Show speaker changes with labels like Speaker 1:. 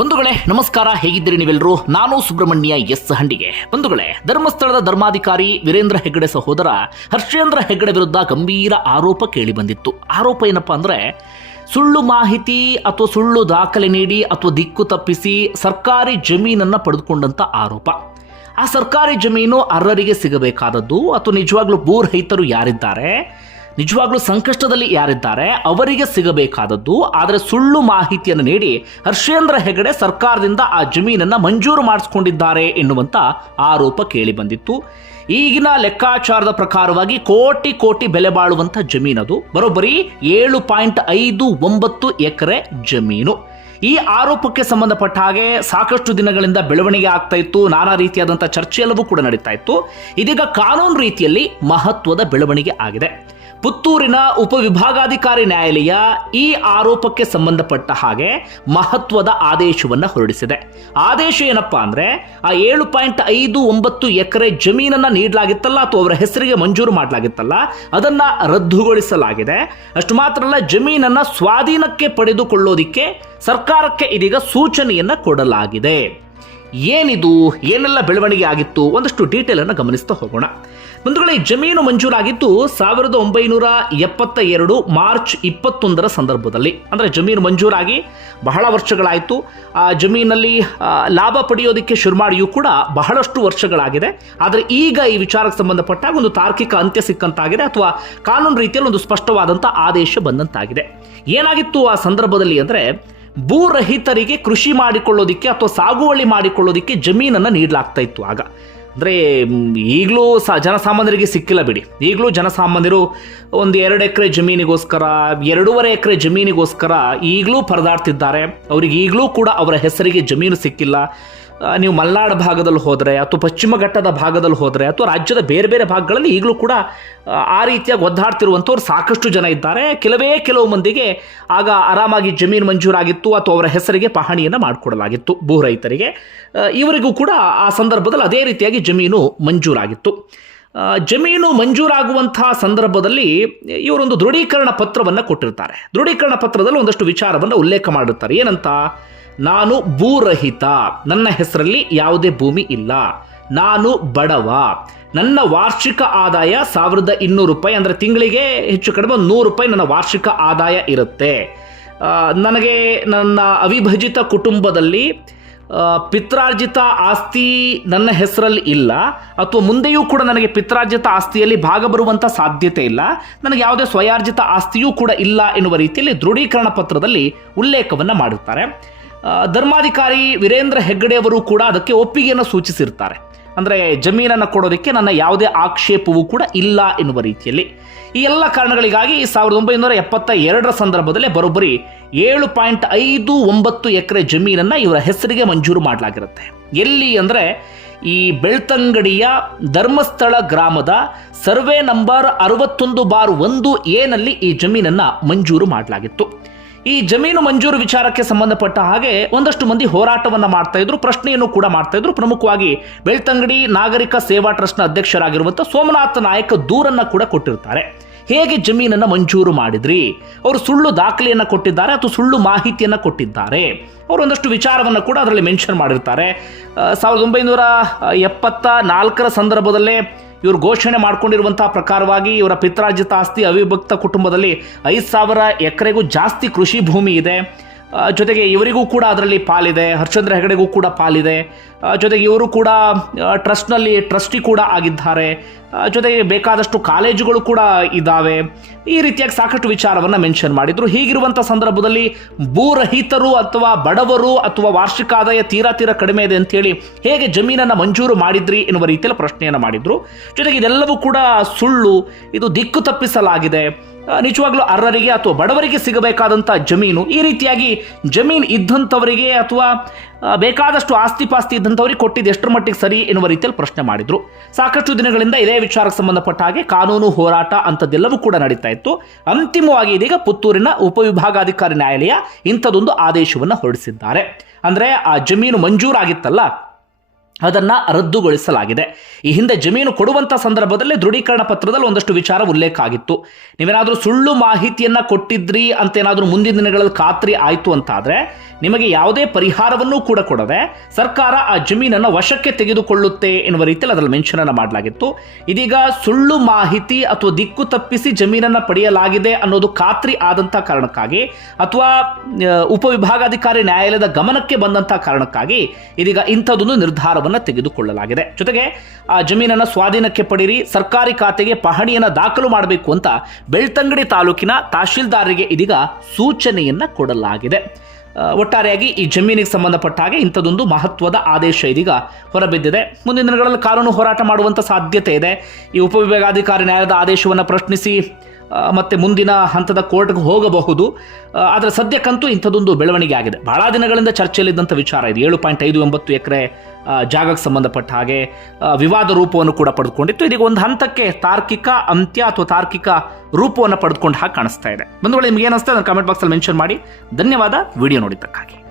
Speaker 1: ಬಂಧುಗಳೇ, ನಮಸ್ಕಾರ. ಹೇಗಿದ್ದೀರಿ ನೀವೆಲ್ಲರೂ ನಾನು ಸುಬ್ರಹ್ಮಣ್ಯ ಎಸ್ ಹಂಡಿಗೆ. ಬಂಧುಗಳೇ, ಧರ್ಮಸ್ಥಳದ ಧರ್ಮಾಧಿಕಾರಿ ವೀರೇಂದ್ರ ಹೆಗ್ಗಡೆ ಸಹೋದರ ಹರ್ಷೇಂದ್ರ ಹೆಗ್ಗಡೆ ವಿರುದ್ಧ ಗಂಭೀರ ಆರೋಪ ಕೇಳಿ ಬಂದಿತ್ತು. ಆರೋಪ ಏನಪ್ಪಾ ಅಂದ್ರೆ, ಸುಳ್ಳು ಮಾಹಿತಿ ಅಥವಾ ಸುಳ್ಳು ದಾಖಲೆ ನೀಡಿ ಅಥವಾ ದಿಕ್ಕು ತಪ್ಪಿಸಿ ಸರ್ಕಾರಿ ಜಮೀನನ್ನ ಪಡೆದುಕೊಂಡಂತ ಆರೋಪ. ಆ ಸರ್ಕಾರಿ ಜಮೀನು ಅರ್ಹರಿಗೆ ಸಿಗಬೇಕಾದದ್ದು ಅಥವಾ ನಿಜವಾಗ್ಲೂ ಭೂ ರೈತರು ಯಾರಿದ್ದಾರೆ? ನಿಜವಾಗ್ಲೂ ಸಂಕಷ್ಟದಲ್ಲಿ ಯಾರಿದ್ದಾರೆ? ಅವರಿಗೆ ಸಿಗಬೇಕಾದದ್ದು, ಆದರೆ ಸುಳ್ಳು ಮಾಹಿತಿಯನ್ನು ನೀಡಿ ಹರ್ಷೇಂದ್ರ ಹೆಗಡೆ ಸರ್ಕಾರದಿಂದ ಆ ಜಮೀನನ್ನು ಮಂಜೂರು ಮಾಡಿಸ್ಕೊಂಡಿದ್ದಾರೆ ಎನ್ನುವಂಥ ಆರೋಪ ಕೇಳಿ ಬಂದಿತ್ತು ಈಗಿನ ಲೆಕ್ಕಾಚಾರದ ಪ್ರಕಾರವಾಗಿ ಕೋಟಿ ಕೋಟಿ ಬೆಲೆ ಬಾಳುವಂಥ ಜಮೀನದು ಬರೋಬ್ಬರಿ ಏಳು ಪಾಯಿಂಟ್ ಐದು ಒಂಬತ್ತು ಎಕರೆ ಜಮೀನು. ಈ ಆರೋಪಕ್ಕೆ ಸಂಬಂಧಪಟ್ಟ ಹಾಗೆ ಸಾಕಷ್ಟು ದಿನಗಳಿಂದ ಬೆಳವಣಿಗೆ ಆಗ್ತಾ ಇತ್ತು. ನಾನಾ ರೀತಿಯಾದಂಥ ಚರ್ಚೆಯಲ್ಲವೂ ಕೂಡ ನಡೀತಾ ಇತ್ತು. ಇದೀಗ ಕಾನೂನು ರೀತಿಯಲ್ಲಿ ಮಹತ್ವದ ಬೆಳವಣಿಗೆ ಆಗಿದೆ. ಪುತ್ತೂರಿನ ಉಪವಿಭಾಗಾಧಿಕಾರಿ ನ್ಯಾಯಾಲಯ ಈ ಆರೋಪಕ್ಕೆ ಸಂಬಂಧಪಟ್ಟ ಹಾಗೆ ಮಹತ್ವದ ಆದೇಶವನ್ನ ಹೊರಡಿಸಿದೆ. ಆದೇಶ ಏನಪ್ಪಾ ಅಂದ್ರೆ, ಆ ಏಳು ಪಾಯಿಂಟ್ ಐದು ಒಂಬತ್ತು ಎಕರೆ ಜಮೀನನ್ನ ನೀಡಲಾಗಿತ್ತಲ್ಲ ಅಥವಾ ಅವರ ಹೆಸರಿಗೆ ಮಂಜೂರು ಮಾಡಲಾಗಿತ್ತಲ್ಲ, ಅದನ್ನ ರದ್ದುಗೊಳಿಸಲಾಗಿದೆ. ಅಷ್ಟು ಮಾತ್ರ ಅಲ್ಲ, ಜಮೀನನ್ನ ಸ್ವಾಧೀನಕ್ಕೆ ಪಡೆದುಕೊಳ್ಳೋದಿಕ್ಕೆ ಸರ್ಕಾರಕ್ಕೆ ಇದೀಗ ಸೂಚನೆಯನ್ನ ಕೊಡಲಾಗಿದೆ. ಏನಿದು, ಏನೆಲ್ಲ ಬೆಳವಣಿಗೆ ಆಗಿತ್ತು ಒಂದಷ್ಟು ಡೀಟೇಲ್ ಅನ್ನು ಗಮನಿಸ್ತಾ ಹೋಗೋಣ. ಬಂಧುಗಳೇ, ಜಮೀನು ಮಂಜೂರಾಗಿದ್ದು ಸಾವಿರದ ಒಂಬೈನೂರ ಎಪ್ಪತ್ತ ಎರಡು ಮಾರ್ಚ್ ಇಪ್ಪತ್ತೊಂದರ ಸಂದರ್ಭದಲ್ಲಿ. ಅಂದರೆ ಜಮೀನು ಮಂಜೂರಾಗಿ ಬಹಳ ವರ್ಷಗಳಾಯಿತು. ಆ ಜಮೀನಲ್ಲಿ ಲಾಭ ಪಡೆಯೋದಕ್ಕೆ ಶುರು ಮಾಡಿಯೂ ಕೂಡ ಬಹಳಷ್ಟು ವರ್ಷಗಳಾಗಿದೆ. ಆದರೆ ಈಗ ಈ ವಿಚಾರಕ್ಕೆ ಸಂಬಂಧಪಟ್ಟಾಗ ಒಂದು ತಾರ್ಕಿಕ ಅಂತ್ಯ ಸಿಕ್ಕಂತಾಗಿದೆ ಅಥವಾ ಕಾನೂನು ರೀತಿಯಲ್ಲಿ ಒಂದು ಸ್ಪಷ್ಟವಾದಂಥ ಆದೇಶ ಬಂದಂತಾಗಿದೆ. ಏನಾಗಿತ್ತು ಆ ಸಂದರ್ಭದಲ್ಲಿ ಅಂದರೆ ಭೂರಹಿತರಿಗೆ ಕೃಷಿ ಮಾಡಿಕೊಳ್ಳೋದಿಕ್ಕೆ ಅಥವಾ ಸಾಗುವಳಿ ಮಾಡಿಕೊಳ್ಳೋದಿಕ್ಕೆ ಜಮೀನನ್ನು ನೀಡಲಾಗ್ತಾ ಇತ್ತು ಆಗ. ಅಂದರೆ ಈಗಲೂ ಸ, ಜನಸಾಮಾನ್ಯರಿಗೆ ಸಿಕ್ಕಿಲ್ಲ ಬಿಡಿ. ಈಗಲೂ ಜನಸಾಮಾನ್ಯರು ಒಂದು ಎರಡು ಎಕರೆ ಜಮೀನಿಗೋಸ್ಕರ, ಎರಡೂವರೆ ಎಕರೆ ಜಮೀನಿಗೋಸ್ಕರ ಈಗಲೂ ಪರದಾಡ್ತಿದ್ದಾರೆ. ಅವರಿಗೆ ಈಗಲೂ ಕೂಡ ಅವರ ಹೆಸರಿಗೆ ಜಮೀನು ಸಿಕ್ಕಿಲ್ಲ. ನೀವು ಮಲ್ನಾಡು ಭಾಗದಲ್ಲಿ ಹೋದರೆ ಅಥವಾ ಪಶ್ಚಿಮ ಘಟ್ಟದ ಭಾಗದಲ್ಲಿ ಹೋದರೆ ಅಥವಾ ರಾಜ್ಯದ ಬೇರೆ ಬೇರೆ ಭಾಗಗಳಲ್ಲಿ ಈಗಲೂ ಕೂಡ ಆ, ರೀತಿಯಾಗಿ ಒದ್ದಾಡ್ತಿರುವಂಥವ್ರು ಸಾಕಷ್ಟು ಜನ ಇದ್ದಾರೆ. ಕೆಲವೇ ಕೆಲವು ಮಂದಿಗೆ ಆಗ ಆರಾಮಾಗಿ ಜಮೀನು ಮಂಜೂರಾಗಿತ್ತು ಅಥವಾ ಅವರ ಹೆಸರಿಗೆ ಪಹಣಿಯನ್ನು ಮಾಡಿಕೊಡಲಾಗಿತ್ತು ಭೂ ರೈತರಿಗೆ. ಇವರಿಗೂ ಕೂಡ ಆ ಸಂದರ್ಭದಲ್ಲಿ ಅದೇ ರೀತಿಯಾಗಿ ಜಮೀನು ಮಂಜೂರಾಗಿತ್ತು. ಜಮೀನು ಮಂಜೂರಾಗುವಂತಹ ಸಂದರ್ಭದಲ್ಲಿ ಇವರೊಂದು ದೃಢೀಕರಣ ಪತ್ರವನ್ನು ಕೊಟ್ಟಿರ್ತಾರೆ. ದೃಢೀಕರಣ ಪತ್ರದಲ್ಲಿ ಒಂದಷ್ಟು ವಿಚಾರವನ್ನು ಉಲ್ಲೇಖ ಮಾಡಿರ್ತಾರೆ. ಏನಂತ? ನಾನು ಭೂರಹಿತ. ನನ್ನ ಹೆಸರಲ್ಲಿ ಯಾವುದೇ ಭೂಮಿ ಇಲ್ಲ. ನಾನು ಬಡವ. ನನ್ನ ವಾರ್ಷಿಕ ಆದಾಯ ಸಾವಿರದ ಇನ್ನೂರು ರೂಪಾಯಿ ಅಂದರೆ ತಿಂಗಳಿಗೆ ಹೆಚ್ಚು ಕಡಿಮೆ ನೂರು ರೂಪಾಯಿ ನನ್ನ ವಾರ್ಷಿಕ ಆದಾಯ ಇರುತ್ತೆ. ನನಗೆ ನನ್ನ ಅವಿಭಜಿತ ಕುಟುಂಬದಲ್ಲಿ ಪಿತ್ರಾರ್ಜಿತ ಆಸ್ತಿ ನನ್ನ ಹೆಸರಲ್ಲಿ ಇಲ್ಲ. ಅಥವಾ ಮುಂದೆಯೂ ಕೂಡ ನನಗೆ ಪಿತ್ರಾರ್ಜಿತ ಆಸ್ತಿಯಲ್ಲಿ ಭಾಗ ಬರುವಂಥ ಸಾಧ್ಯತೆ ಇಲ್ಲ. ನನಗೆ ಯಾವುದೇ ಸ್ವಯಾರ್ಜಿತ ಆಸ್ತಿಯೂ ಕೂಡ ಇಲ್ಲ ಎನ್ನುವ ರೀತಿಯಲ್ಲಿ ದೃಢೀಕರಣ ಪತ್ರದಲ್ಲಿ ಉಲ್ಲೇಖವನ್ನು ಮಾಡಿರ್ತಾರೆ. ಆ, ಧರ್ಮಾಧಿಕಾರಿ ವೀರೇಂದ್ರ ಹೆಗ್ಗಡೆಯವರು ಕೂಡ ಅದಕ್ಕೆ ಒಪ್ಪಿಗೆಯನ್ನು ಸೂಚಿಸಿರ್ತಾರೆ. ಅಂದರೆ ಜಮೀನನ್ನು ಕೊಡೋದಕ್ಕೆ ನನ್ನ ಯಾವುದೇ ಆಕ್ಷೇಪವೂ ಕೂಡ ಇಲ್ಲ ಎನ್ನುವ ರೀತಿಯಲ್ಲಿ. ಈ ಎಲ್ಲ ಕಾರಣಗಳಿಗಾಗಿ ಸಾವಿರದ ಒಂಬೈನೂರ ಎಪ್ಪತ್ತ ಎರಡರ ಸಂದರ್ಭದಲ್ಲಿ ಬರೋಬ್ಬರಿ ಏಳು ಪಾಯಿಂಟ್ ಐದು ಒಂಬತ್ತು ಎಕರೆ ಜಮೀನನ್ನು ಇವರ ಹೆಸರಿಗೆ ಮಂಜೂರು ಮಾಡಲಾಗಿರುತ್ತೆ. ಎಲ್ಲಿ ಅಂದರೆ ಈ ಬೆಳ್ತಂಗಡಿಯ ಧರ್ಮಸ್ಥಳ ಗ್ರಾಮದ ಸರ್ವೆ ನಂಬರ್ ಅರವತ್ತೊಂದು ಬಾರ್ ಒಂದು ಎನಲ್ಲಿ ಈ ಜಮೀನನ್ನು ಮಂಜೂರು ಮಾಡಲಾಗಿತ್ತು. ಈ ಜಮೀನು ಮಂಜೂರು ವಿಚಾರಕ್ಕೆ ಸಂಬಂಧಪಟ್ಟ ಹಾಗೆ ಒಂದಷ್ಟು ಮಂದಿ ಹೋರಾಟವನ್ನ ಮಾಡ್ತಾ ಇದ್ರು, ಪ್ರಶ್ನೆಯನ್ನು ಕೂಡ ಮಾಡ್ತಾ ಇದ್ರು. ಪ್ರಮುಖವಾಗಿ ಬೆಳ್ತಂಗಡಿ ನಾಗರಿಕ ಸೇವಾ ಟ್ರಸ್ಟ್ನ ಅಧ್ಯಕ್ಷರಾಗಿರುವಂತಹ ಸೋಮನಾಥ ನಾಯಕ ದೂರನ್ನ ಕೂಡ ಕೊಟ್ಟಿರ್ತಾರೆ. ಹೇಗೆ ಜಮೀನನ್ನ ಮಂಜೂರು ಮಾಡಿದ್ರಿ? ಅವರು ಸುಳ್ಳು ದಾಖಲೆಯನ್ನು ಕೊಟ್ಟಿದ್ದಾರೆ ಅಥವಾ ಸುಳ್ಳು ಮಾಹಿತಿಯನ್ನ ಕೊಟ್ಟಿದ್ದಾರೆ? ಅವರು ಒಂದಷ್ಟು ವಿಚಾರವನ್ನು ಕೂಡ ಅದರಲ್ಲಿ ಮೆನ್ಷನ್ ಮಾಡಿರ್ತಾರೆ. ಸಾವಿರದ ಒಂಬೈನೂರ ಎಪ್ಪತ್ತ ನಾಲ್ಕರ ಸಂದರ್ಭದಲ್ಲೇ ಇವರು ಘೋಷಣೆ ಮಾಡಿಕೊಂಡಿರುವಂತಹ ಪ್ರಕಾರವಾಗಿ ಇವರ ಪಿತ್ರಾರ್ಜಿತ ಆಸ್ತಿ ಅವಿಭಕ್ತ ಕುಟುಂಬದಲ್ಲಿ ಐದು ಸಾವಿರ ಎಕರೆಗೂ ಜಾಸ್ತಿ ಕೃಷಿ ಭೂಮಿ ಇದೆ. ಜೊತೆಗೆ ಇವರಿಗೂ ಕೂಡ ಅದರಲ್ಲಿ ಪಾಲಿದೆ ಹರ್ಷೇಂದ್ರ ಹೆಗಡೆಗೂ ಕೂಡ ಪಾಲಿದೆ ಜೊತೆಗೆ ಇವರು ಕೂಡ ಟ್ರಸ್ಟ್ನಲ್ಲಿ ಟ್ರಸ್ಟಿ ಕೂಡ ಆಗಿದ್ದಾರೆ ಜೊತೆಗೆ ಬೇಕಾದಷ್ಟು ಕಾಲೇಜುಗಳು ಕೂಡ ಇದ್ದಾವೆ ಈ ರೀತಿಯಾಗಿ ಸಾಕಷ್ಟು ವಿಚಾರವನ್ನು ಮೆನ್ಷನ್ ಮಾಡಿದರು. ಹೀಗಿರುವಂಥ ಸಂದರ್ಭದಲ್ಲಿ ಭೂರಹಿತರು ಅಥವಾ ಬಡವರು ಅಥವಾ ವಾರ್ಷಿಕ ಆದಾಯ ತೀರಾ ತೀರಾ ಕಡಿಮೆ ಇದೆ ಅಂತೇಳಿ ಹೇಗೆ ಜಮೀನನ್ನು ಮಂಜೂರು ಮಾಡಿದ್ರಿ ಎನ್ನುವ ರೀತಿಯಲ್ಲಿ ಪ್ರಶ್ನೆಯನ್ನು ಮಾಡಿದರು. ಜೊತೆಗೆ ಇದೆಲ್ಲವೂ ಕೂಡ ಸುಳ್ಳು, ಇದು ದಿಕ್ಕು ತಪ್ಪಿಸಲಾಗಿದೆ. ನಿಜವಾಗ್ಲೂ ಅರ್ಹರಿಗೆ ಅಥವಾ ಬಡವರಿಗೆ ಸಿಗಬೇಕಾದಂಥ ಜಮೀನು ಈ ರೀತಿಯಾಗಿ ಜಮೀನು ಇದ್ದಂಥವರಿಗೆ ಅಥವಾ ಬೇಕಾದಷ್ಟು ಆಸ್ತಿ ಪಾಸ್ತಿ ಇದ್ದಂಥವ್ರಿಗೆ ಕೊಟ್ಟಿದ್ದು ಎಷ್ಟರ ಮಟ್ಟಿಗೆ ಸರಿ ಎನ್ನುವ ರೀತಿಯಲ್ಲಿ ಪ್ರಶ್ನೆ ಮಾಡಿದರು. ಸಾಕಷ್ಟು ದಿನಗಳಿಂದ ಇದೇ ವಿಚಾರಕ್ಕೆ ಸಂಬಂಧಪಟ್ಟ ಹಾಗೆ ಕಾನೂನು ಹೋರಾಟ ಅಂಥದ್ದೆಲ್ಲವೂ ಕೂಡ ನಡೀತಾ ಇತ್ತು. ಅಂತಿಮವಾಗಿ ಇದೀಗ ಪುತ್ತೂರಿನ ಉಪವಿಭಾಗಾಧಿಕಾರಿ ನ್ಯಾಯಾಲಯ ಇಂಥದೊಂದು ಆದೇಶವನ್ನು ಹೊರಡಿಸಿದ್ದಾರೆ. ಅಂದರೆ ಆ ಜಮೀನು ಮಂಜೂರಾಗಿತ್ತಲ್ಲ ಅದನ್ನ ರದ್ದುಗೊಳಿಸಲಾಗಿದೆ. ಈ ಹಿಂದೆ ಜಮೀನು ಕೊಡುವಂಥ ಸಂದರ್ಭದಲ್ಲಿ ದೃಢೀಕರಣ ಪತ್ರದಲ್ಲಿ ಒಂದಷ್ಟು ವಿಚಾರ ಉಲ್ಲೇಖ ಆಗಿತ್ತು. ನೀವೇನಾದರೂ ಸುಳ್ಳು ಮಾಹಿತಿಯನ್ನು ಕೊಟ್ಟಿದ್ರಿ ಅಂತ ಏನಾದರೂ ಮುಂದಿನ ದಿನಗಳಲ್ಲಿ ಖಾತ್ರಿ ಆಯಿತು ಅಂತಾದರೆ ನಿಮಗೆ ಯಾವುದೇ ಪರಿಹಾರವನ್ನೂ ಕೂಡ ಕೊಡದೆ ಸರ್ಕಾರ ಆ ಜಮೀನನ್ನು ವಶಕ್ಕೆ ತೆಗೆದುಕೊಳ್ಳುತ್ತೆ ಎನ್ನುವ ರೀತಿಯಲ್ಲಿ ಅದರಲ್ಲಿ ಮೆನ್ಷನ್ ಅನ್ನು ಮಾಡಲಾಗಿತ್ತು. ಇದೀಗ ಸುಳ್ಳು ಮಾಹಿತಿ ಅಥವಾ ದಿಕ್ಕು ತಪ್ಪಿಸಿ ಜಮೀನನ್ನು ಪಡೆಯಲಾಗಿದೆ ಅನ್ನೋದು ಖಾತ್ರಿ ಆದಂಥ ಕಾರಣಕ್ಕಾಗಿ ಅಥವಾ ಉಪವಿಭಾಗಾಧಿಕಾರಿ ನ್ಯಾಯಾಲಯದ ಗಮನಕ್ಕೆ ಬಂದಂಥ ಕಾರಣಕ್ಕಾಗಿ ಇದೀಗ ಇಂಥದ್ದೊಂದು ನಿರ್ಧಾರವನ್ನು ತೆಗೆದುಕೊಳ್ಳಲಾಗಿದೆ. ಜೊತೆಗೆ, ಆ ಜಮೀನನ್ನು ಸ್ವಾಧೀನಕ್ಕೆ ಪಡೀರಿ ಸರ್ಕಾರಿ ಖಾತೆಗೆ ಪಹಣಿಯನ್ನು ದಾಖಲು ಮಾಡಬೇಕು ಅಂತ ಬೆಳ್ತಂಗಡಿ ತಾಲೂಕಿನ ತಹಶೀಲ್ದಾರರಿಗೆ ಇದೀಗ ಸೂಚನೆಯನ್ನು ಕೊಡಲಾಗಿದೆ. ಒಟ್ಟಾರೆಯಾಗಿ ಈ ಜಮೀನಿಗೆ ಸಂಬಂಧಪಟ್ಟ ಹಾಗೆ ಇಂಥದ್ದೊಂದು ಮಹತ್ವದ ಆದೇಶ ಇದೀಗ ಹೊರಬಿದ್ದಿದೆ. ಮುಂದಿನ ದಿನಗಳಲ್ಲಿ ಕಾನೂನು ಹೋರಾಟ ಮಾಡುವಂಥ ಸಾಧ್ಯತೆ ಇದೆ. ಈ ಉಪವಿಭಾಗಾಧಿಕಾರಿ ನ್ಯಾಯಾಲಯದ ಆದೇಶವನ್ನು ಪ್ರಶ್ನಿಸಿ ಮತ್ತೆ ಮುಂದಿನ ಹಂತದ ಕೋರ್ಟ್ಗೆ ಹೋಗಬಹುದು. ಆದರೆ ಸದ್ಯಕ್ಕಂತೂ ಇಂಥದ್ದೊಂದು ಬೆಳವಣಿಗೆ ಆಗಿದೆ. ಬಹಳ ದಿನಗಳಿಂದ ಚರ್ಚೆಯಲ್ಲಿದ್ದಂಥ ವಿಚಾರ ಇದು. ಏಳು ಪಾಯಿಂಟ್ ಐದು ಒಂಬತ್ತು ಎಕರೆ ಜಾಗಕ್ಕೆ ಸಂಬಂಧಪಟ್ಟ ಹಾಗೆ ವಿವಾದ ರೂಪವನ್ನು ಕೂಡ ಪಡೆದುಕೊಂಡಿತ್ತು. ಇದೀಗ ಒಂದು ಹಂತಕ್ಕೆ ತಾರ್ಕಿಕ ಅಂತ್ಯ ಅಥವಾ ತಾರ್ಕಿಕ ರೂಪವನ್ನು ಪಡೆದುಕೊಂಡು ಹಾಗೆ ಕಾಣಿಸ್ತಾ ಇದೆ. ಬಂಧುಗಳು, ನಿಮ್ಗೆ ಏನಿಸ್ತಾ ಅದನ್ನು ಕಾಮೆಂಟ್ ಬಾಕ್ಸಲ್ಲಿ ಮೆನ್ಷನ್ ಮಾಡಿ. ಧನ್ಯವಾದ. ವಿಡಿಯೋ ನೋಡಿದ್ದಕ್ಕಾಗಿ.